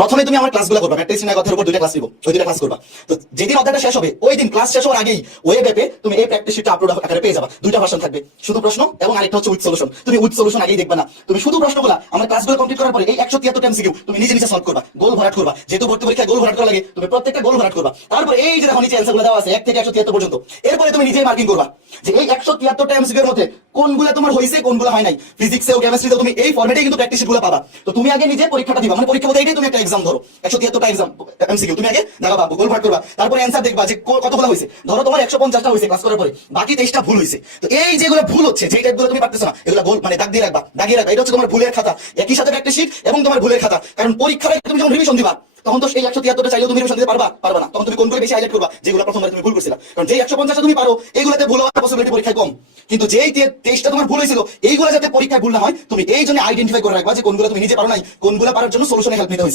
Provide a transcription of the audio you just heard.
প্রথমে তুমি আমার ক্লাসগুলো করবা, প্র্যাকটিস না কথার উপর দুইটা ক্লাস নিব, ওই দুইটা ক্লাস করবা। তো যেদিন অধ্যায়টা শেষ হবে ওই দিন ক্লাস শেষ হওয়ার আগেই ওয়েব অ্যাপে তুমি এই প্র্যাকটিস শিটটা আপলোড আকারে পেয়ে যাবা। দুইটা ভার্সন থাকবে, শুধু প্রশ্ন এবং আরেকটা হচ্ছে উইথ সলিউশন। তুমি উইথ সলিউশন আগেই দেখবা না, তুমি শুধু প্রশ্নগুলো আমার ক্লাসগুলো কমপ্লিট করার পরে এই 173টা এমসিকিউ তুমি নিজে নিজে সলভ করবা, গোল ভরাট করবা। যেহেতু ভর্তি পরীক্ষায় গোল ভরাট করা লাগে, তুমি প্রত্যেকটা গোল ভরাট করবা। তারপর এই যে দেখো নিচে অ্যান্সারগুলো দেওয়া আছে 1 থেকে 173 পর্যন্ত, এরপরে তুমি নিজেই মার্কিং করবা যে এই 173টা এমসিকিউ এর মধ্যে কোনগুলো তোমার হইছে কোনগুলো হয় নাই। ফিজিক্সে ও কেমিস্ট্রিতে তুমি এই ফরম্যাটেই কিন্তু প্র্যাকটিস শিটগুলো পাবা। তো তুমি আগে নিজে পরীক্ষাটা দিবা, মানে পরীক্ষা বলতে এটাই তুমি একটা এক্সাম ধরো, 173টা এক্সাম এমসিকিউ তুমি আগে দাগাবা, গোল ভরাট করবা, তারপরে অ্যান্সার দেখবা যে কতগুলো হইছে। ধরো তোমার 150টা হইছে ক্লাস করার পরে, বাকি 23টা ভুল হইছে। তো এই যেগুলো ভুল হচ্ছে, যে টাইপগুলো তুমি পারতেছো না, এগুলো গোল মানে দাগ দিয়ে রাখবা, দাগিয়ে রাখবা। এটা হচ্ছে তোমার ভুলের খাতা, একই সাথে প্র্যাকটিস শিট এবং তোমার ভুলের খাতা। কারণ পরীক্ষায় তুমি যখন রিভিশন দিবা তখন তো এই 173টা চাইলেও তুমি রিভিশন দিতে পারবা পারবা না। তখন তুমি কোনগুলো বেশি হাইলাইট করবা, যেগুলো প্রথমবার তুমি ভুল করছিলা। কারণ যেই 150টা তুমি পারো এইগুলোতে ভুল হওয়ার পসিবিলিটি পরীক্ষায় কম, কিন্তু যেই 23টা তোমার ভুল হয়েছিল এইগুলো যাতে পরীক্ষায় ভুল না হয় তুমি এই জন্য আইডেন্টিফাই করে রাখবা যে কোনগুলো তুমি নিজে পারো নাই, কোনগুলো পারার জন্য সলিউশনে হেল্প নিতে হয়েছে।